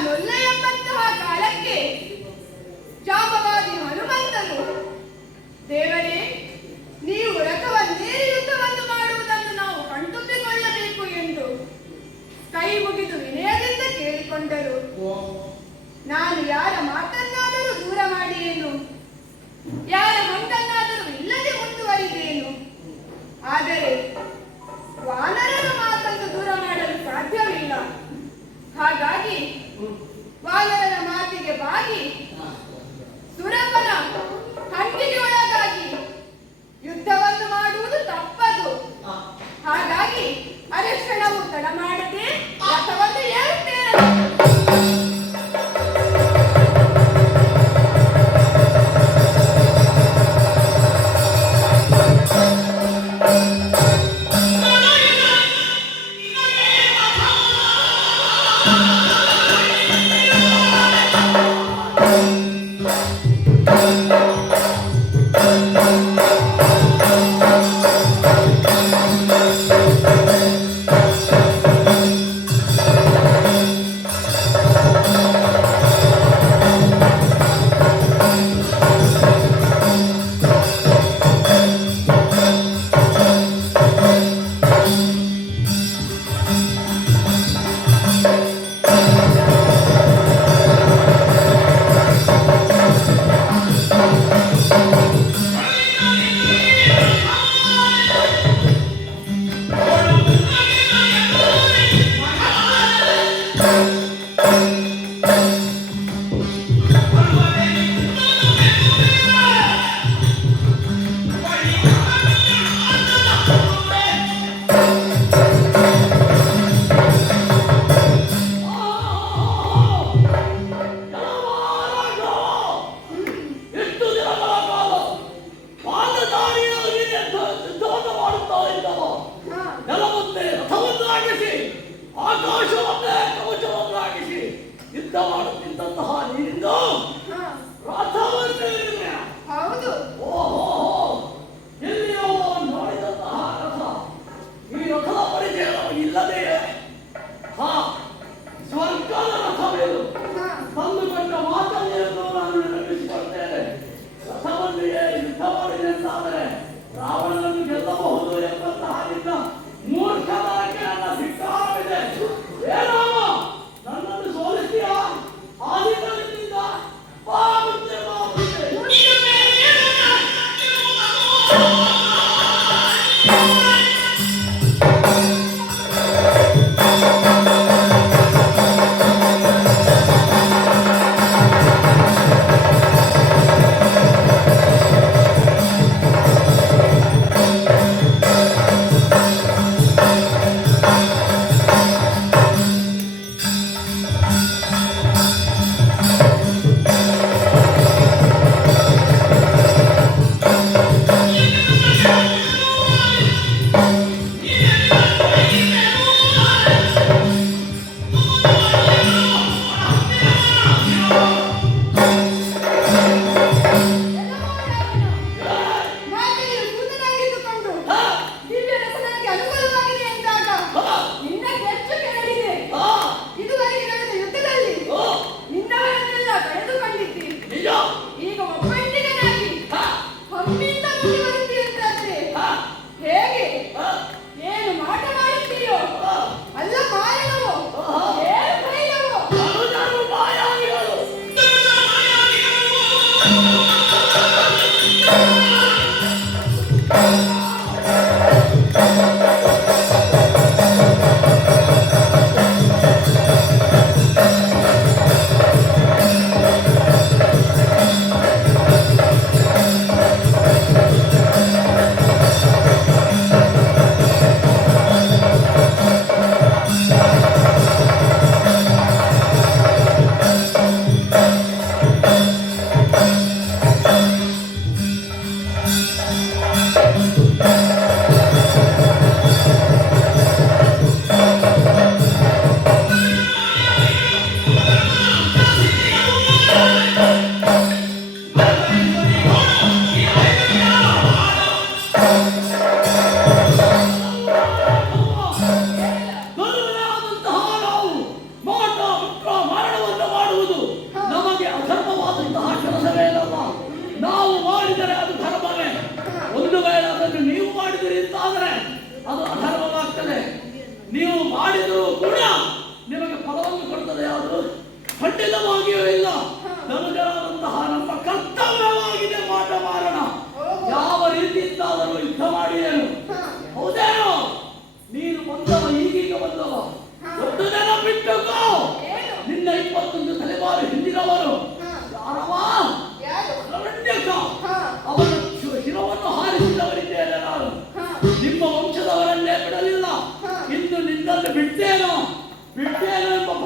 ನಾನೊಲ್ಲೆ ಎಂಬಂತಹ ಕಾಲಕ್ಕೆ ಜಾಂಬವಾದಿ ಹನುಮಂತನು, ದೇವರೇ, ನೀವು ರಥವನ್ನೇರಿ ಯುದ್ಧವನ್ನು ಮಾಡುವುದನ್ನು ನಾವು ಕಣ್ತುಂಬಿಕೊಳ್ಳಬೇಕು ಎಂದು ಕೈ ಮುಗಿದು ವಿನಯದಿಂದ ಕೇಳಿಕೊಂಡರು. ನಾನು ಯಾರ ಮಾತನ್ನಾದರೂ ದೂರ ಮಾಡಿಯೇನು? ಯಾರ ಮಂಗನ್ನಾದರೂ ಇಲ್ಲದೆ ಮುಂದುವರಿದೇನು? ಆದರೆ ವಾನರನ ಮಾತನ್ನು ದೂರ ಮಾಡಲು ಸಾಧ್ಯವಿಲ್ಲ. ಹಾಗಾಗಿ ವಾನರರ ಮಾತಿಗೆ ಬಾಗಿ ಸುರಪನ ಹಂಗಿಗೆ ಒಳಗಾಗಿ ಯುದ್ಧವನ್ನು ಮಾಡುವುದು ತಪ್ಪದು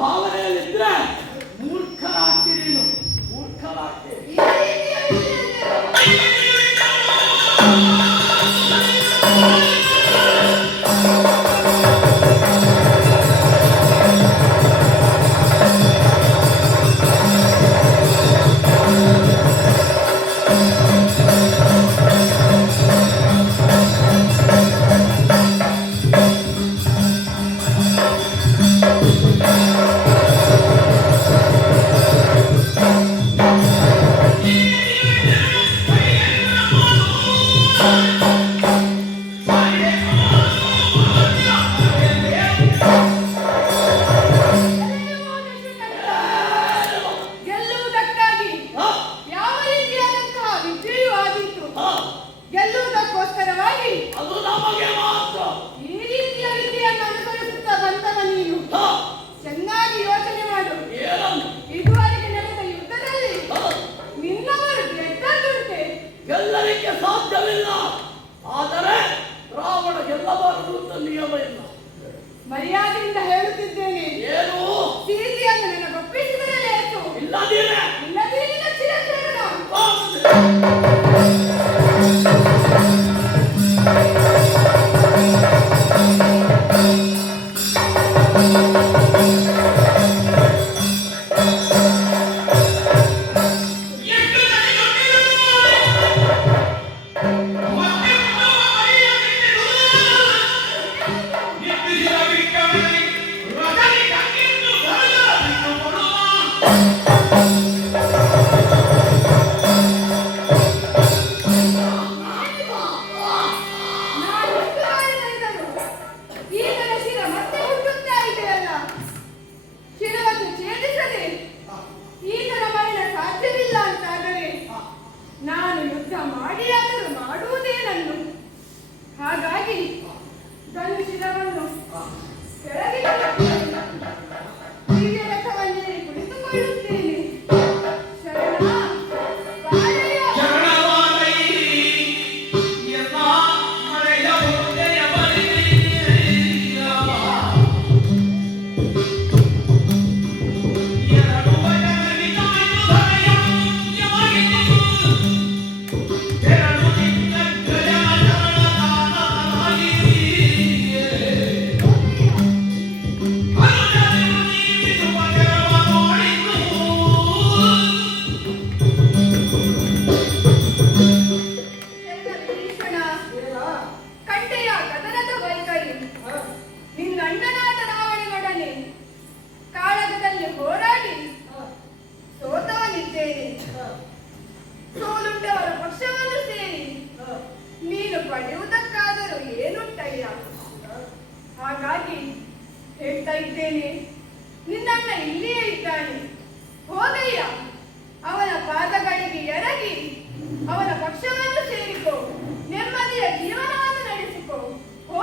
ಭಾವನೆಯಲ್ಲಿದ್ರೆ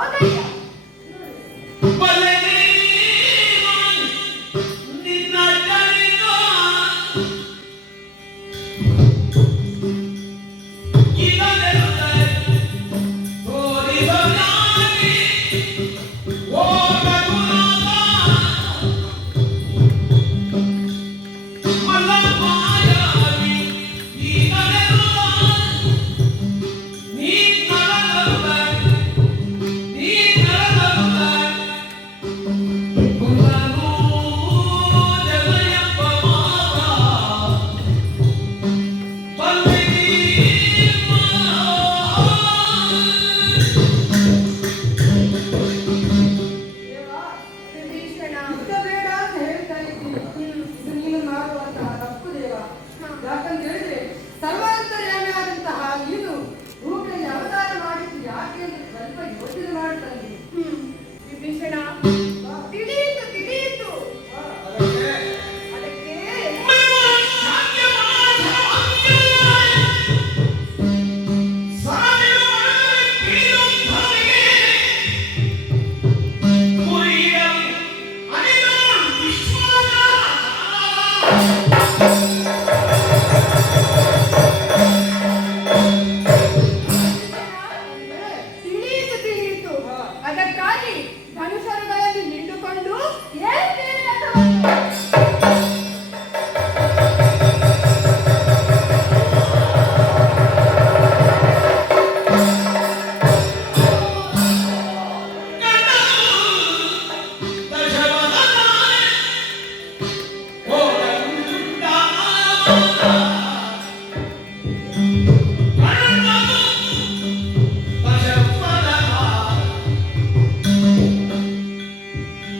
What are you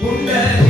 உண்ட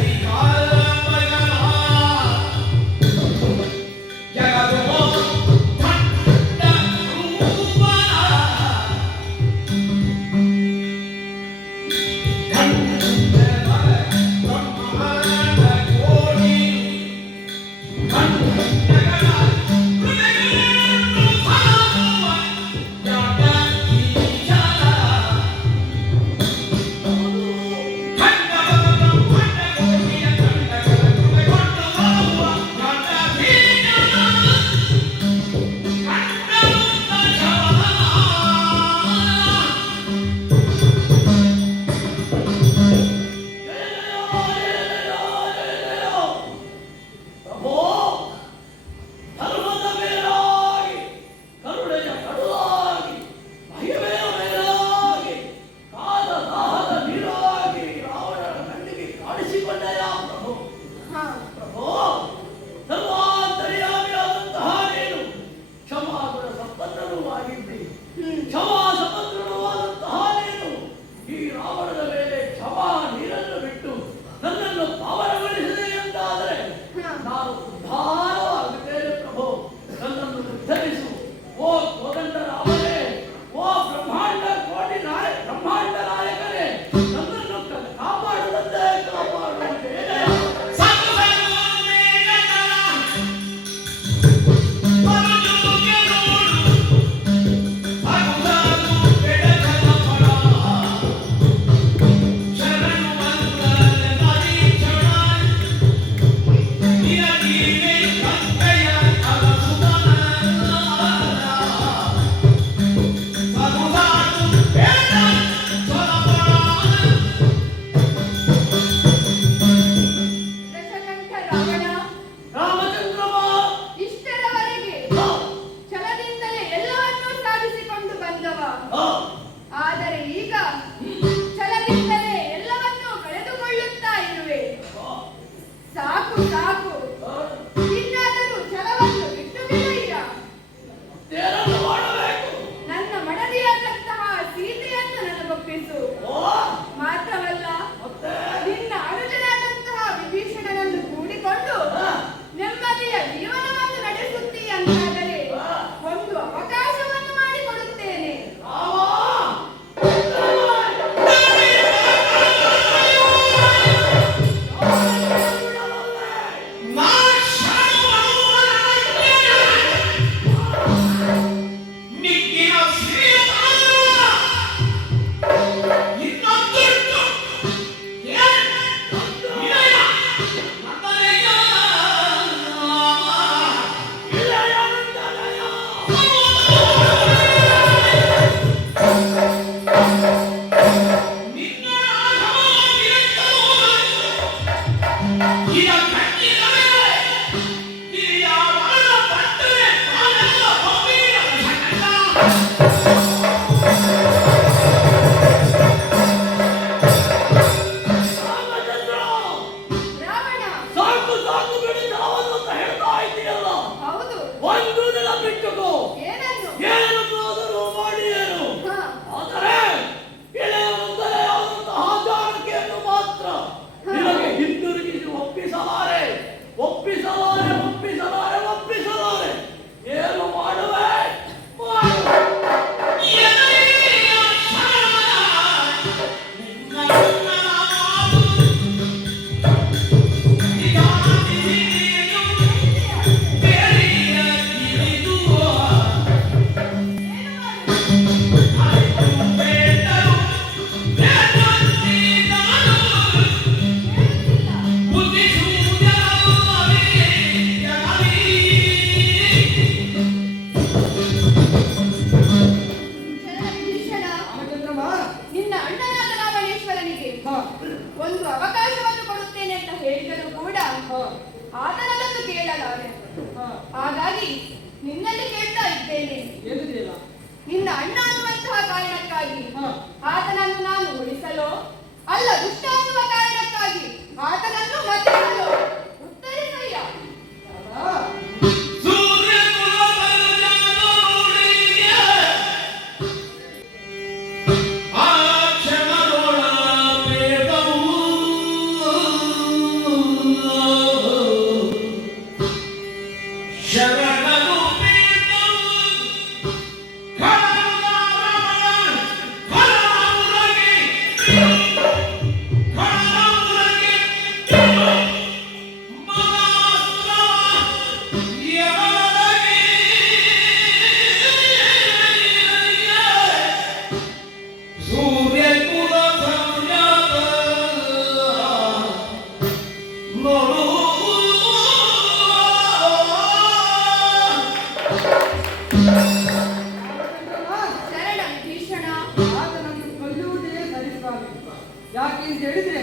ಹೇಳಿದ್ರೆ.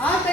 ಆತ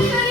Thank you.